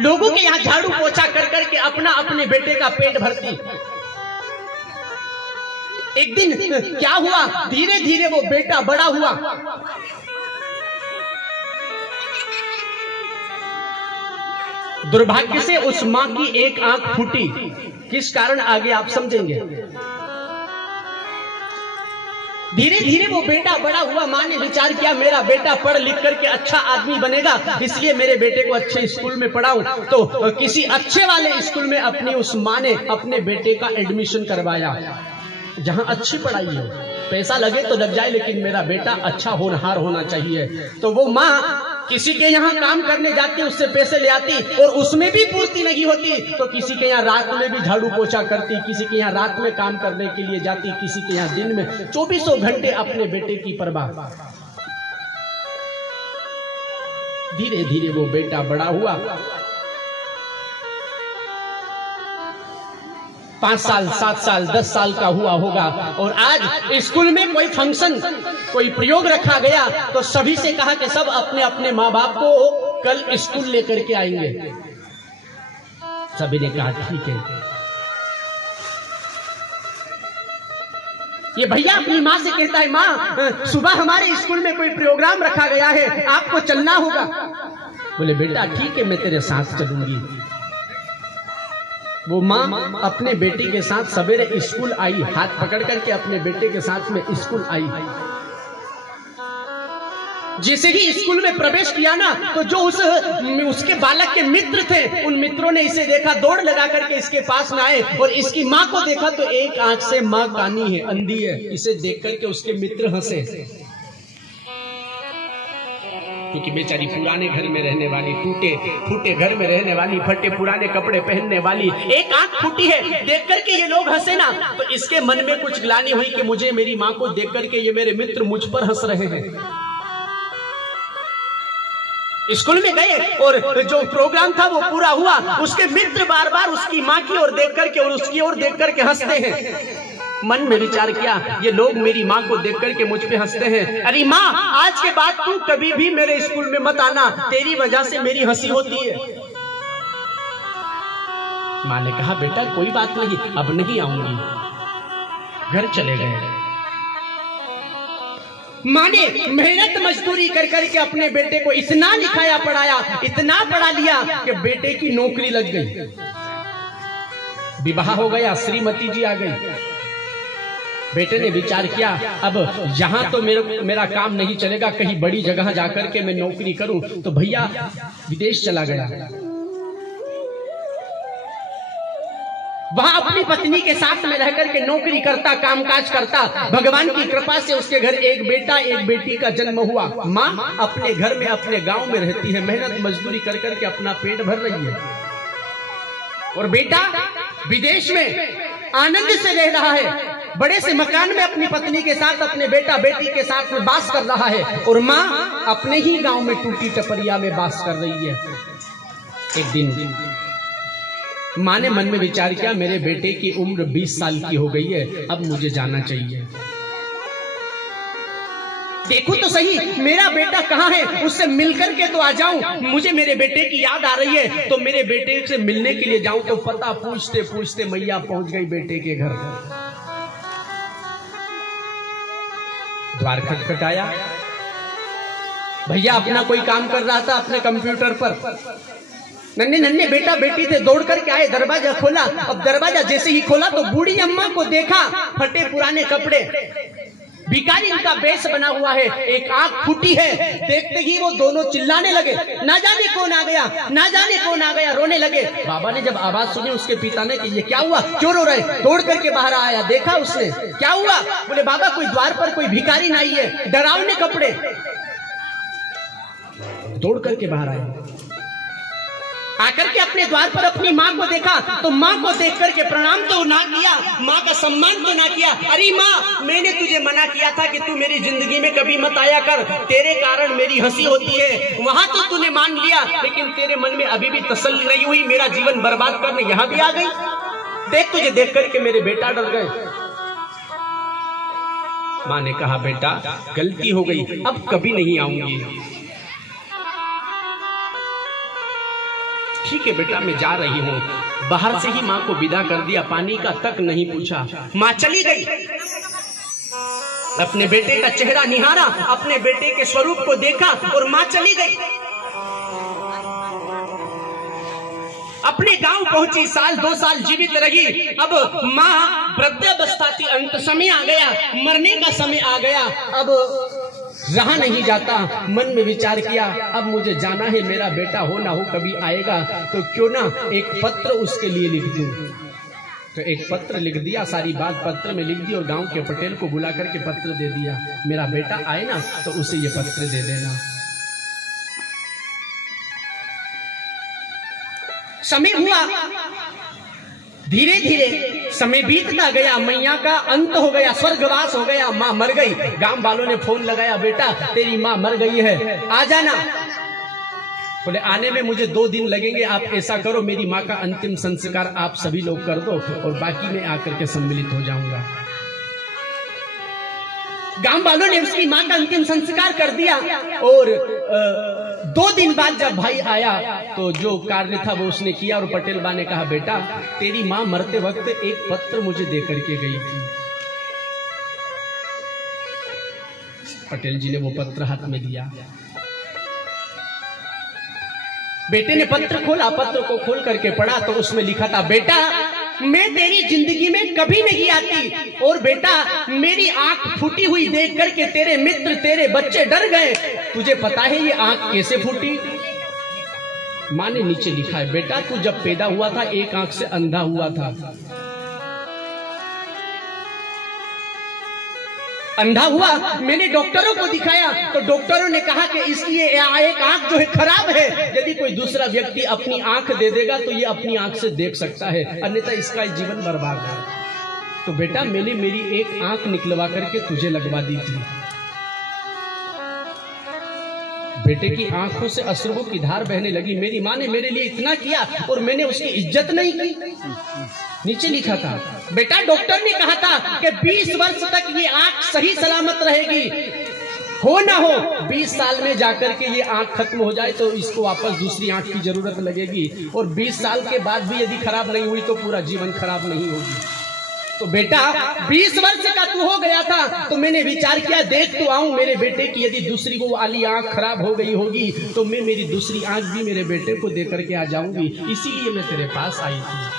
लोगों के यहाँ झाड़ू पोछा कर करके अपना अपने बेटे का पेट भरती। एक दिन क्या हुआ, धीरे धीरे वो बेटा बड़ा हुआ। दुर्भाग्य से उस मां की एक आंख फूटी। किस कारण आगे आप समझेंगे। धीरे धीरे वो बेटा बड़ा हुआ। मां ने विचार किया मेरा बेटा पढ़ लिख करके अच्छा आदमी बनेगा, इसलिए मेरे बेटे को अच्छे स्कूल में पढ़ाऊं। तो किसी अच्छे वाले स्कूल में अपनी उस मां ने अपने बेटे का एडमिशन करवाया, जहां अच्छी पढ़ाई हो, पैसा लगे तो लग जाए, लेकिन मेरा बेटा अच्छा होनहार होना चाहिए। तो वो माँ किसी के यहाँ काम करने जाती, उससे पैसे ले आती और उसमें भी पूर्ति नहीं होती तो किसी के यहाँ रात में भी झाड़ू पोछा करती, किसी के यहाँ रात में काम करने के लिए जाती, किसी के यहाँ दिन में 24 घंटे अपने बेटे की परवाह। धीरे धीरे वो बेटा बड़ा हुआ। 5 साल 7 साल 10 साल का हुआ होगा और आज स्कूल में कोई फंक्शन, कोई प्रयोग रखा गया तो सभी से कहा कि सब अपने अपने माँ बाप को कल स्कूल लेकर के आएंगे। सभी ने कहा ठीक है। ये भैया अपनी माँ से कहता है माँ सुबह हमारे स्कूल में कोई प्रोग्राम रखा गया है, आपको चलना होगा। बोले बेटा ठीक है, मैं तेरे साथ चलूंगी। वो माँ अपने बेटी के साथ सवेरे स्कूल आई, हाथ पकड़ करके अपने बेटे के साथ में स्कूल आई। जैसे ही स्कूल में प्रवेश किया ना, तो जो उसके बालक के मित्र थे, उन मित्रों ने इसे देखा, दौड़ लगा करके इसके पास में आए और इसकी माँ को देखा तो एक आंख से माँ कानी है, अंधी है। इसे देख करके उसके मित्र हंसे, क्योंकि बेचारी पुराने घर में रहने वाली, टूटे फूटे घर में रहने वाली, फटे पुराने कपड़े पहनने वाली, एक आंख फूटी है। देख करके ये लोग हंसे ना, तो इसके मन में कुछ ग्लानि हुई कि मुझे मेरी माँ को देख करके ये मेरे मित्र मुझ पर हंस रहे हैं। स्कूल में गए और जो प्रोग्राम था वो पूरा हुआ। उसके मित्र बार बार उसकी माँ की ओर देख करके और उसकी ओर देख करके हंसते हैं। मन में विचार किया ये लोग मेरी माँ को देख करके मुझ पे हंसते हैं, अरे माँ आज के बाद तू कभी भी मेरे स्कूल में मत आना, तेरी वजह से मेरी हंसी होती है। माँ ने कहा बेटा कोई बात नहीं, अब नहीं आऊंगी। घर चले गए। माँ ने मेहनत मजदूरी कर करके अपने बेटे को इतना लिखाया पढ़ाया, इतना पढ़ा लिया कि बेटे की नौकरी लग गई, विवाह हो गया, श्रीमती जी आ गई। बेटे ने विचार किया अब यहाँ तो मेरा काम नहीं चलेगा, कहीं बड़ी जगह जाकर के मैं नौकरी करूं। तो भैया विदेश चला गया, वहां अपनी पत्नी के साथ में रहकर के नौकरी करता, कामकाज करता। भगवान की कृपा से उसके घर एक बेटा एक बेटी का जन्म हुआ। माँ अपने घर में अपने गांव में रहती है, मेहनत मजदूरी कर करके अपना पेट भर रही है, और बेटा विदेश में आनंद से रह रहा है, बड़े से मकान में अपनी पत्नी के साथ, अपने बेटा बेटी के साथ में बास कर रहा है, और माँ अपने ही गांव में टूटी टपरिया में बास कर रही है। एक दिन माँ ने मन में विचार किया मेरे बेटे की उम्र 20 साल की हो गई है, अब मुझे जाना चाहिए। देखो तो सही मेरा बेटा कहाँ है, उससे मिलकर के तो आ जाऊं, मुझे मेरे बेटे की याद आ रही है, तो मेरे बेटे से मिलने के लिए जाऊं। तो पता पूछते पूछते मैया पहुंच गई बेटे के घर। द्वार खटखटाया, भैया अपना कोई काम कर रहा था अपने कंप्यूटर पर, नन्हे नन्हे बेटा बेटी थे, दौड़ करके आए, दरवाजा खोला। अब दरवाजा जैसे ही खोला तो बूढ़ी अम्मा को देखा, फटे पुराने कपड़े, भिखारी इनका बेस बना हुआ है, एक आंख फूटी है। देखते ही वो दोनों चिल्लाने लगे, ना जाने कौन आ गया, ना जाने कौन आ गया, रोने लगे। बाबा ने जब आवाज सुनी उसके पिता ने कि ये क्या हुआ, क्यों रो रहे, दौड़ करके बाहर आया, देखा उसने, क्या हुआ, बोले बाबा कोई द्वार पर कोई भिखारी नहीं है, डरावने कपड़े। दौड़ करके बाहर आया, आकर के अपने द्वार पर अपनी माँ को देखा, तो माँ को देख करके प्रणाम तो ना किया, माँ का सम्मान तो ना किया। अरे माँ मैंने तुझे मना किया था कि तू मेरी जिंदगी में कभी मत आया कर, तेरे कारण मेरी हंसी होती है। वहां तो तूने मान लिया, लेकिन तेरे मन में अभी भी तसल्ली नहीं हुई, मेरा जीवन बर्बाद करने यहाँ भी आ गई। देख तुझे देख करके मेरे बेटा डर गए। माँ ने कहा बेटा गलती हो गई, अब कभी नहीं आऊंगी। ठीक है बेटा, मैं जा रही हूँ। बाहर से ही माँ को विदा कर दिया, पानी का तक नहीं पूछा। माँ चली गई। अपने बेटे का चेहरा निहारा, अपने बेटे के स्वरूप को देखा और माँ चली गई। अपने गांव पहुंची, साल 2 साल जीवित रही। अब माँ वृद्धावस्था थी, अंत समय आ गया, मरने का समय आ गया। अब रहा नहीं जाता, मन में विचार किया अब मुझे जाना है, मेरा बेटा हो ना हो कभी आएगा, तो क्यों ना एक पत्र उसके लिए लिख दूं। तो एक पत्र लिख दिया, सारी बात पत्र में लिख दी और गांव के पटेल को बुला करके पत्र दे दिया, मेरा बेटा आए ना तो उसे ये पत्र दे देना। समय हुआ, धीरे धीरे समय बीतता गया, मैया का अंत हो गया, स्वर्गवास हो गया, माँ मर गई। गांव वालों ने फोन लगाया, बेटा तेरी माँ मर गई है, आ जाना। बोले आने में मुझे 2 दिन लगेंगे, आप ऐसा करो मेरी माँ का अंतिम संस्कार आप सभी लोग कर दो और बाकी मैं आकर के सम्मिलित हो जाऊंगा। गांव वालों ने उसकी माँ का अंतिम संस्कार कर दिया और 2 दिन बाद जब भाई आया तो जो कार्य था वो उसने किया और पटेल बा ने कहा, बेटा तेरी माँ मरते वक्त एक पत्र मुझे दे करके गई थी। पटेल जी ने वो पत्र हाथ में दिया। बेटे ने पत्र खोला, पत्र को खोल करके पढ़ा तो उसमें लिखा था, बेटा मैं तेरी जिंदगी में कभी नहीं आती और बेटा मेरी आंख फूटी हुई देख करके तेरे मित्र तेरे बच्चे डर गए, तुझे पता है ये आंख कैसे फूटी? माँ ने नीचे लिखा है, बेटा तू जब पैदा हुआ था एक आंख से अंधा हुआ था, अंधा हुआ, मैंने डॉक्टरों को दिखाया तो डॉक्टरों ने कहा कि इसलिए एक आंख जो है खराब है, यदि कोई दूसरा व्यक्ति अपनी आंख दे देगा तो ये अपनी आंख से देख सकता है, अन्यथा इसका जीवन बर्बाद है। तो बेटा मैंने मेरी एक आंख निकलवा करके तुझे लगवा दी थी। बेटे की आंखों से अश्रुओं की धार बहने लगी, मेरी माँ ने मेरे लिए इतना किया और मैंने उसकी इज्जत नहीं की। नीचे लिखा था, बेटा डॉक्टर ने कहा था कि 20 वर्ष तक ये आंख सही सलामत रहेगी, हो ना हो 20 साल में जाकर के ये आंख खत्म हो जाए तो इसको वापस दूसरी आंख की जरूरत लगेगी और 20 साल के बाद भी यदि खराब नहीं हुई तो पूरा जीवन खराब नहीं होगी। तो बेटा 20 वर्ष का तू हो गया था तो मैंने विचार किया देख तो आऊं मेरे बेटे की यदि दूसरी वो वाली आंख खराब हो गई होगी तो मैं मेरी दूसरी आंख भी मेरे बेटे को दे करके आ जाऊंगी, इसीलिए मैं तेरे पास आई थी।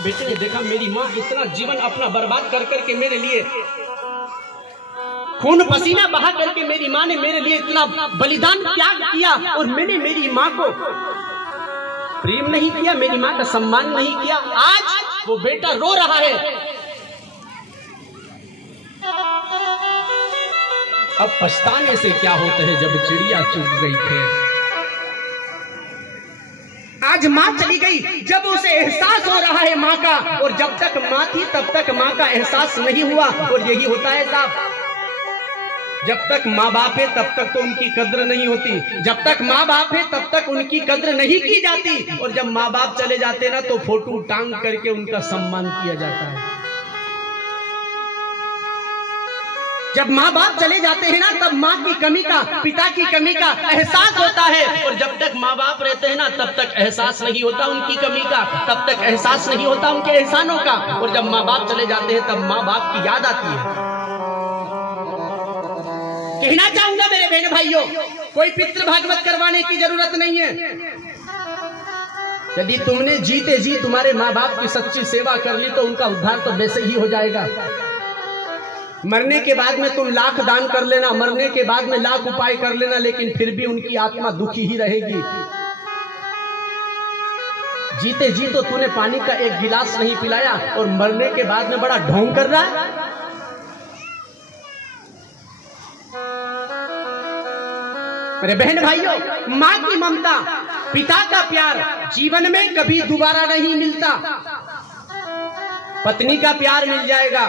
बेटे ने देखा मेरी माँ इतना जीवन अपना बर्बाद कर करके मेरे लिए खून पसीना बहा करके मेरी माँ ने मेरे लिए इतना बलिदान त्याग किया और मैंने मेरी माँ को प्रेम नहीं किया, मेरी माँ का सम्मान नहीं किया। आज वो बेटा रो रहा है। अब पछताने से क्या होता है जब चिड़िया चुग गई खेत। आज माँ चली गई, जब उसे एहसास हो रहा है माँ का, और जब तक माँ थी तब तक माँ का एहसास नहीं हुआ। और यही होता है साहब, जब तक माँ बाप है तब तक तो उनकी कद्र नहीं होती, जब तक माँ बाप है तब तक उनकी कद्र नहीं की जाती, और जब माँ बाप चले जाते ना तो फोटो टांग करके उनका सम्मान किया जाता है। जब माँ बाप चले जाते हैं ना तब माँ की कमी का, पिता की कमी का एहसास होता है, और जब तक माँ बाप रहते हैं ना तब तक एहसास नहीं होता उनकी कमी का, तब तक एहसास नहीं होता उनके एहसानों का, और जब माँ बाप चले जाते हैं तब माँ बाप की याद आती है। कहना चाहूंगा मेरे बहन भाइयों, कोई पितृ भागवत करवाने की जरूरत नहीं है। यदि तुमने जीते जी तुम्हारे माँ बाप की सच्ची सेवा कर ली तो उनका उद्धार तो वैसे ही हो जाएगा। मरने के बाद में तुम लाख दान कर लेना, मरने के बाद में लाख उपाय कर लेना, लेकिन फिर भी उनकी आत्मा दुखी ही रहेगी। जीते जी तो तूने पानी का एक गिलास नहीं पिलाया और मरने के बाद में बड़ा ढोंग कर रहा है। मेरे बहन भाइयों, माँ की ममता, पिता का प्यार जीवन में कभी दोबारा नहीं मिलता। पत्नी का प्यार मिल जाएगा,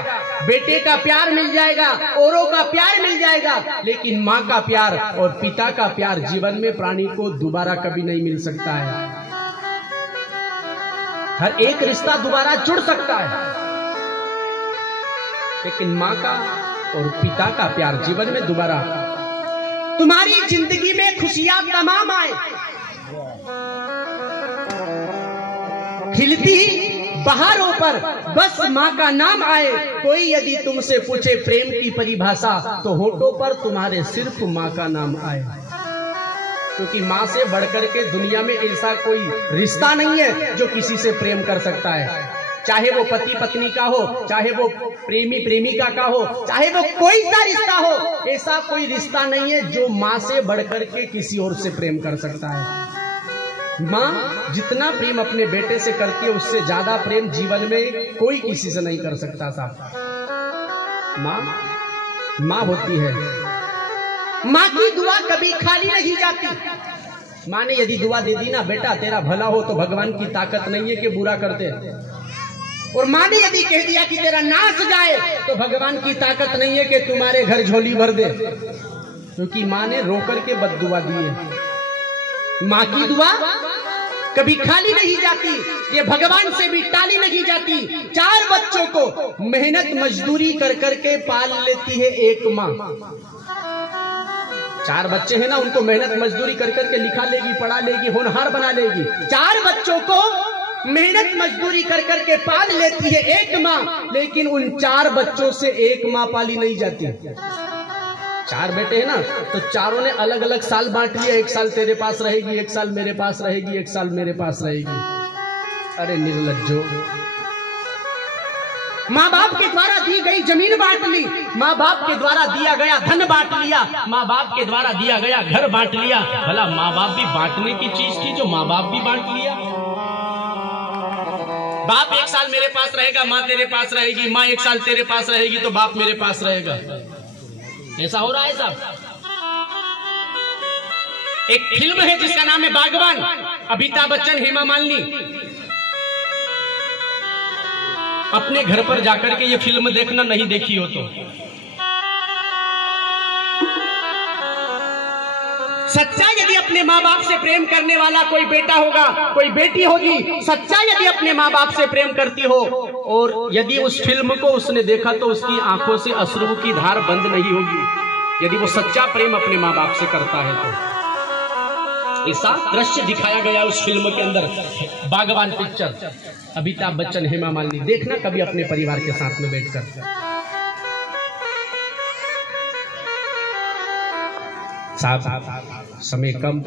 बेटे का प्यार मिल जाएगा, औरों का प्यार मिल जाएगा, लेकिन माँ का प्यार और पिता का प्यार जीवन में प्राणी को दोबारा कभी नहीं मिल सकता है। हर एक रिश्ता दोबारा जुड़ सकता है, लेकिन माँ का और पिता का प्यार जीवन में दोबारा। तुम्हारी जिंदगी में खुशियां तमाम आए, खिलती बहारों पर बस माँ का नाम आए। कोई यदि तुमसे पूछे प्रेम की परिभाषा तो होठों पर तुम्हारे सिर्फ माँ का नाम आए। क्योंकि माँ से बढ़कर के दुनिया में ऐसा कोई रिश्ता नहीं है जो किसी से प्रेम कर सकता है। चाहे वो पति पत्नी का हो, चाहे वो प्रेमी प्रेमिका का हो, चाहे वो कोई सा रिश्ता हो, ऐसा कोई रिश्ता नहीं है जो माँ से बढ़कर के किसी और से प्रेम कर सकता है। माँ जितना प्रेम अपने बेटे से करती है उससे ज्यादा प्रेम जीवन में कोई किसी से नहीं कर सकता था। माँ होती है। माँ की दुआ कभी खाली नहीं जाती। माँ ने यदि दुआ दे दी ना, बेटा तेरा भला हो, तो भगवान की ताकत नहीं है कि बुरा कर दे। और माँ ने यदि कह दिया कि तेरा नाश जाए, तो भगवान की ताकत नहीं है कि तुम्हारे घर झोली भर दे। क्योंकि माँ ने रोकर के बद्दुआ दी है। माँ की दुआ कभी खाली नहीं जाती, ये भगवान से भी टाली नहीं जाती। 4 बच्चों को मेहनत मजदूरी कर करके पाल लेती है एक माँ। 4 बच्चे हैं ना, उनको मेहनत मजदूरी कर करके लिखा लेगी, पढ़ा लेगी, होनहार बना लेगी। 4 बच्चों को मेहनत मजदूरी कर करके पाल लेती है एक माँ, लेकिन उन 4 बच्चों से एक माँ पाली नहीं जाती। 4 बेटे हैं ना, तो चारों ने अलग अलग साल बांट लिया। 1 साल तेरे पास रहेगी, 1 साल मेरे पास रहेगी, 1 साल मेरे पास रहेगी। अरे निर्लज्जो, माँ बाप के द्वारा दी गई जमीन बांट ली, माँ बाप के द्वारा दिया गया धन बांट लिया, माँ बाप के द्वारा दिया गया घर बांट लिया। भला माँ बाप भी बांटने की चीज थी जो माँ बाप भी बांट लिया। बाप 1 साल मेरे पास रहेगा, माँ तेरे पास रहेगी, माँ 1 साल तेरे पास रहेगी, तो बाप मेरे पास रहेगा। ऐसा हो रहा है साहब। एक फिल्म है जिसका नाम है बागवान, अमिताभ बच्चन, हेमा मालिनी। अपने घर पर जाकर के ये फिल्म देखना, नहीं देखी हो तो। सच्चा यदि अपने माँ बाप से प्रेम करने वाला कोई बेटा होगा, कोई बेटी होगी, सच्चा यदि अपने माँ बाप से प्रेम करती हो, और यदि उस फिल्म को उसने देखा तो उसकी आंखों से अश्रु की धार बंद नहीं होगी। यदि वो सच्चा प्रेम अपने माँ बाप से करता है तो। ऐसा दृश्य दिखाया गया उस फिल्म के अंदर, बागवान पिक्चर, अमिताभ बच्चन, हेमा मालिनी। देखना कभी अपने परिवार के साथ में बैठकर। साहब समय कम।